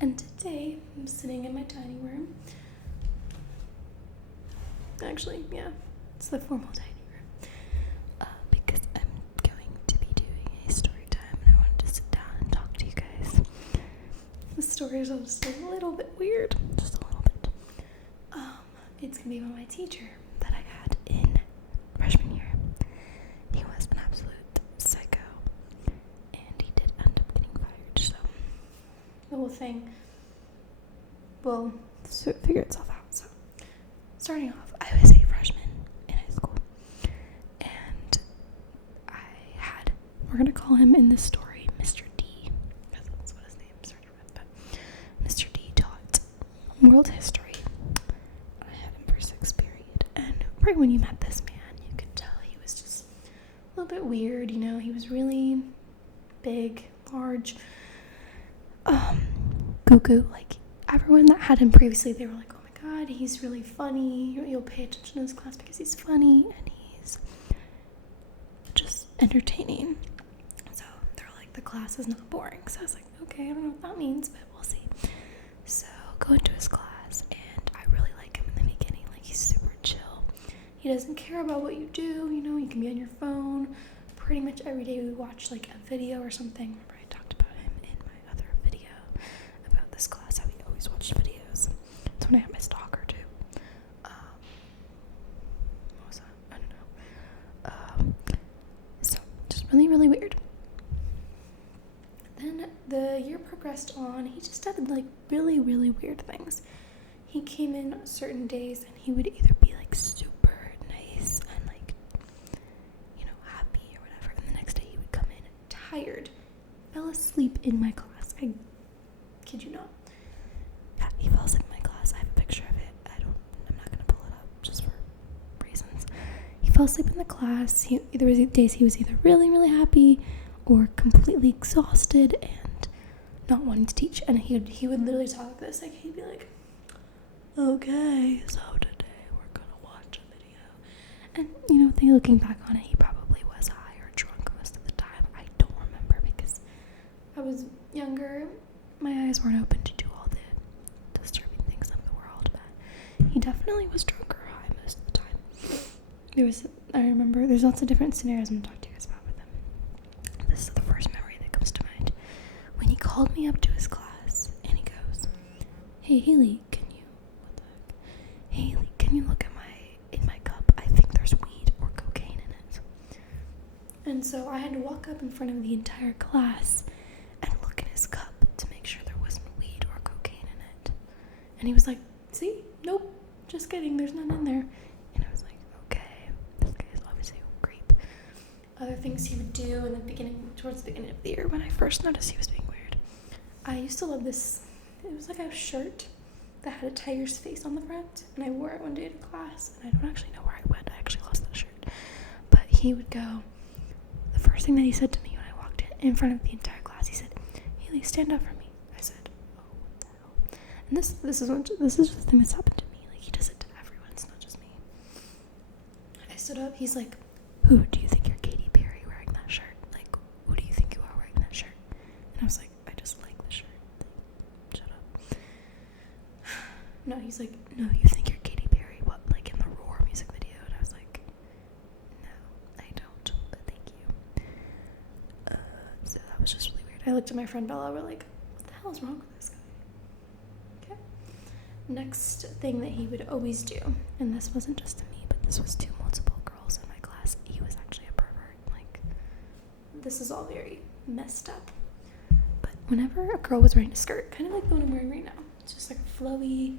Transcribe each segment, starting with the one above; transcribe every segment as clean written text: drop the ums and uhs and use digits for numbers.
And today I'm sitting in my dining room. Actually, yeah, it's the formal dining room. Because I'm going to be doing a story time and I wanted to sit down and talk to you guys. The stories are just a little bit weird. Just a little bit. It's gonna be about my teacher that I had in freshman year. He was an absolute psycho. And he did end up getting fired, so the whole thing will figure itself out. So, starting off, I was a freshman in high school, and we're gonna call him in this story Mr. D, because that's what his name started with, but Mr. D taught world history. I had him for 6th period, and right when you met this man, you could tell he was just a little bit weird, he was really big, large, cuckoo. Like, everyone that had him previously, they were like, oh my god, he's really funny, you'll pay attention to his class because he's funny, and he's just entertaining. So they're like, the class is not boring. So I was like, okay, I don't know what that means, but we'll see. So go into his class, and I really like him in the beginning. Like, he's super chill. He doesn't care about what you do, you can be on your phone. Pretty much every day we watch like a video or something. Remember I talked about him in my other video about this class, how we always watch videos. That's when I had my stalker too. What was that? I don't know. So just really, really weird. Then the year progressed on. He just did like really, really weird things. He came in certain days and he would either be like super nice and like, happy or whatever, and the next day he would come in tired, fell asleep in my class. I kid you not. Yeah, he fell asleep in my class. I have a picture of it. I'm not gonna pull it up just for reasons. He fell asleep in the class. There was days he was either really, really happy or completely exhausted and not wanting to teach. And he would literally talk like this. Like, he'd be like, okay, so today we're gonna watch a video. And looking back on it, he probably was high or drunk most of the time. I don't remember because I was younger. My eyes weren't open to do all the disturbing things of the world, but he definitely was drunk or high most of the time. I remember, there's lots of different scenarios I'm going to talk to you guys about with him. This is the first memory that comes to mind. When he called me up to his class, and he goes, hey, Haley, can you look at in my cup? I think there's weed or cocaine in it. And so I had to walk up in front of the entire class and look in his cup to make sure there wasn't weed or cocaine in it. And he was like, see? Nope. Just kidding. There's none in there. And I was like, okay. This guy is obviously a creep. Other things he would do towards the beginning of the year when I first noticed he was being weird. I used to love this. It was like a shirt that had a tiger's face on the front, and I wore it one day to class, and I don't actually know where I went. I actually lost that shirt. But he would go, the first thing that he said to me when I walked in front of the entire class, he said, Haley, stand up for me. I said, oh, what the hell? And this is the thing that's happened to me. Like, he does it to everyone, it's not just me. I stood up, he's like, who do you think you're, Katy Perry, wearing that shirt? Like, who do you think you are wearing that shirt? And I was like, I just like the shirt. Shut up. No, he's like, no, you think you're Katy Perry, what, like in the Roar music video? And I was like, no, I don't, but thank you. So that was just really weird. I looked at my friend Bella, we're like, what the hell is wrong with this guy? Okay. Next thing that he would always do, and this wasn't just to me, but this was to multiple girls in my class, he was actually a pervert. Like, this is all very messed up. But whenever a girl was wearing a skirt, kind of like the one I'm wearing right now, it's just like a flowy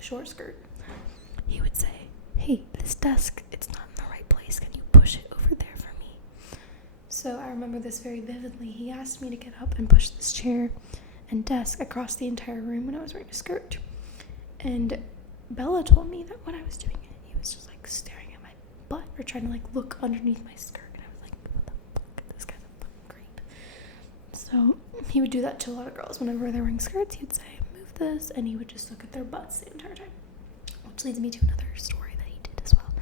short skirt, he would say, hey, this desk, it's not in the right place, can you push it over there for me? So I remember this very vividly. He asked me to get up and push this chair and desk across the entire room when I was wearing a skirt. And Bella told me that when I was doing it, he was just like staring at my butt or trying to like look underneath my skirt. And I was like, what the fuck? This guy's a fucking creep. So he would do that to a lot of girls. Whenever they're wearing skirts, he'd say, move this, and he would just look at their butts the entire time. Which leads me to another story that he did as well.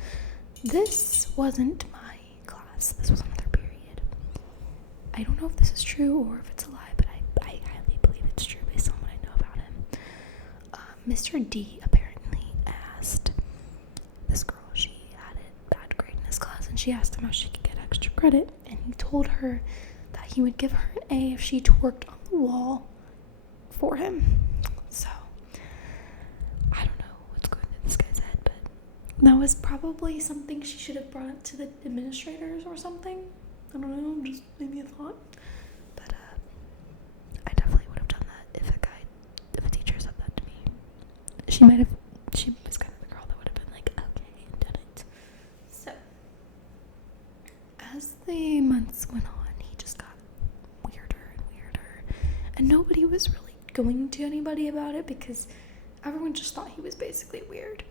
This wasn't my class. This was another period. I don't know if this is true or if it's a lie, but I highly Mr. D apparently asked this girl, she had a bad grade in his class, and she asked him how she could get extra credit, and he told her that he would give her an A if she twerked on the wall for him. So, I don't know what's going through this guy's head, but that was probably something she should have brought up to the administrators or something. I don't know, just maybe a thought. But I definitely would have done that if a teacher said that to me. She was kind of the girl that would have been like, okay, and done it. So, as the months went on, he just got weirder and weirder. And nobody was really going to anybody about it because everyone just thought he was basically weird.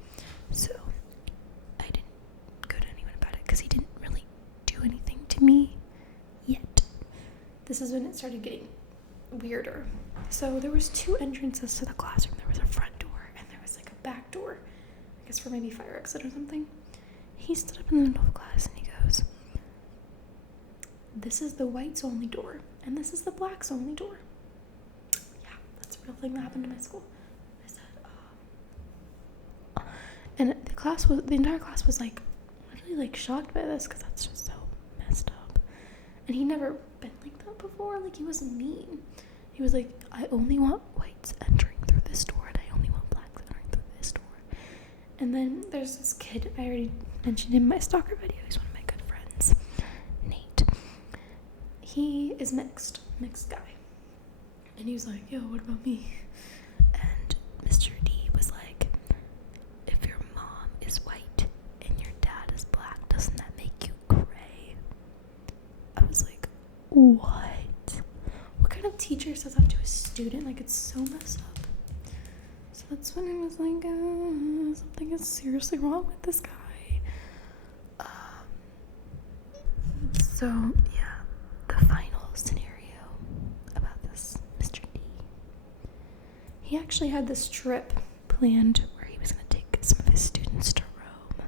So, I didn't go to anyone about it because he didn't really do anything to me yet. This is when it started getting weirder. So there was 2 entrances to the classroom. There was a front door and there was like a back door, I guess for maybe fire exit or something. He stood up in the middle of class and he goes, "This is the whites only door and this is the blacks only door." Yeah, that's a real thing that happened in my school. I said, and the entire class was like literally like shocked by this because that's just so messed up. And he'd never been like that before. Like, he wasn't mean. He was like, "I only want whites entering through this door and I only want blacks entering through this door." And then there's this kid, I already mentioned in my stalker video, he's one of my good friends, Nate. He is mixed guy. And he was like, "Yo, what about me?" And Mr. D was like, "If your mom is white and your dad is black, doesn't that make you gray?" I was like, what? What kind of teacher says that to a student? Like, it's so messed up. So that's when I was like, something is seriously wrong with this guy. So, yeah, the final scenario about this Mr. D. He actually had this trip planned where he was going to take some of his students to Rome.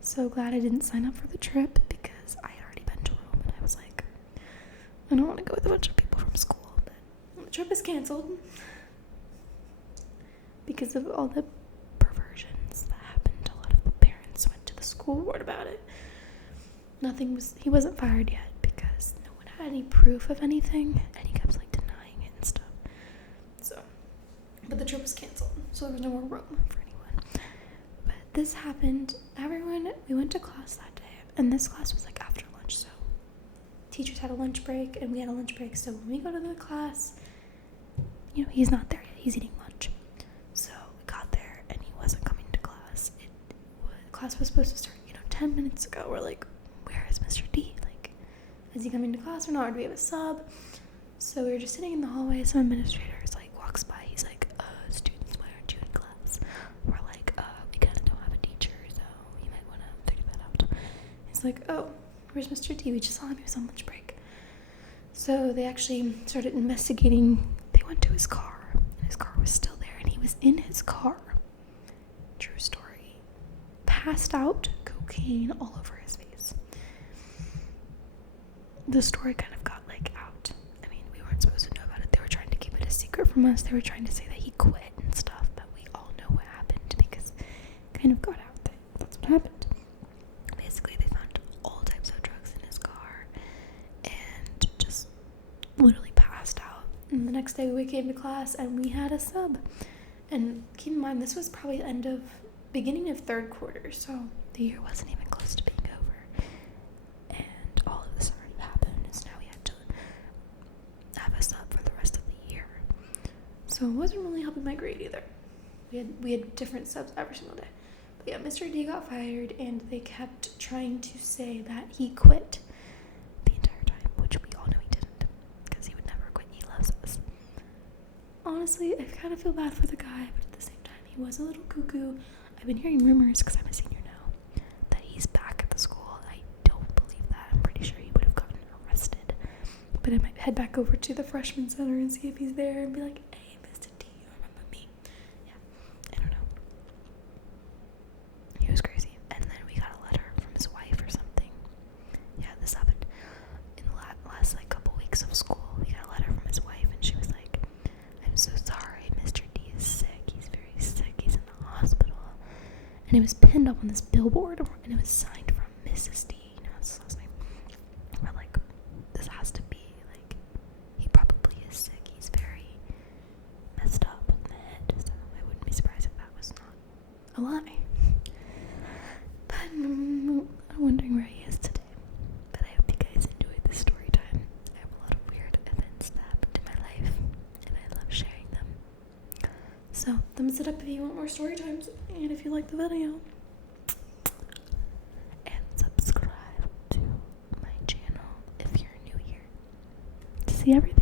So glad I didn't sign up for the trip because I had already been to Rome and I was like, I don't want to go with a bunch of people from school. But the trip is canceled because of all the perversions that happened. A lot of the parents went to the school board about it. He wasn't fired yet because no one had any proof of anything and he kept like denying it and stuff. So, but the trip was canceled, so there was no more room for anyone. But this happened. We went to class that day, and this class was like after lunch, so teachers had a lunch break and we had a lunch break. So when we go to the class, he's not there yet, he's eating lunch. So we got there and he wasn't coming to class. Class was supposed to start 10 minutes ago. We're like, where is Mr. D? Like, is he coming to class or not? Or do we have a sub? So we were just sitting in the hallway. Some administrator walks by. He's like, students, why aren't you in class? We're like, we kind of don't have a teacher, so you might want to figure that out. He's like, oh, where's Mr. D? We just saw him. He was on lunch break. So they actually started investigating. They went to his car, and his car was still there, and he was in his car. True story. Passed out, cocaine all over his face. The story kind of got out. I mean, we weren't supposed to know about it. They were trying to keep it a secret from us. They were trying to say that he quit and stuff, but we all know what happened because it kind of got out that that's what happened. Basically, they found all types of drugs in his car and just literally passed out. And the next day we came to class and we had a sub. And keep in mind, this was probably beginning of third quarter, so the year wasn't even close to being over. And all of this already happened, and so now we had to have a sub for the rest of the year. So it wasn't really helping my grade either. We had different subs every single day. But yeah, Mr. D got fired, and they kept trying to say that he quit the entire time, which we all know he didn't, because he would never quit. He loves us. Honestly, I kind of feel bad for the guy, but at the same time, he was a little cuckoo. I've been hearing rumors, because I'm a senior now, that he's back at the school. I don't believe that. I'm pretty sure he would have gotten arrested. But I might head back over to the freshman center and see if he's there and be like, hey, Mr. D, you remember me? Yeah, I don't know. He was crazy. And then we got a letter from his wife or something. Yeah, this happened in the last couple weeks of school. We got a letter from his wife, and she was like, I'm so sorry, Mr. D is sick. He's very and it was pinned up on this billboard, and it was signed from Mrs. D. You know, that's his last name. We're like, this has to be, like, he probably is sick. He's very messed up in the head, so I wouldn't be surprised if that was not a lie. But I'm wondering where he is today. But I hope you guys enjoyed this story time. I have a lot of weird events that happened in my life, and I love sharing them. So, thumbs it up if you want more story times, and if you like the video. And subscribe to my channel if you're new here to see everything.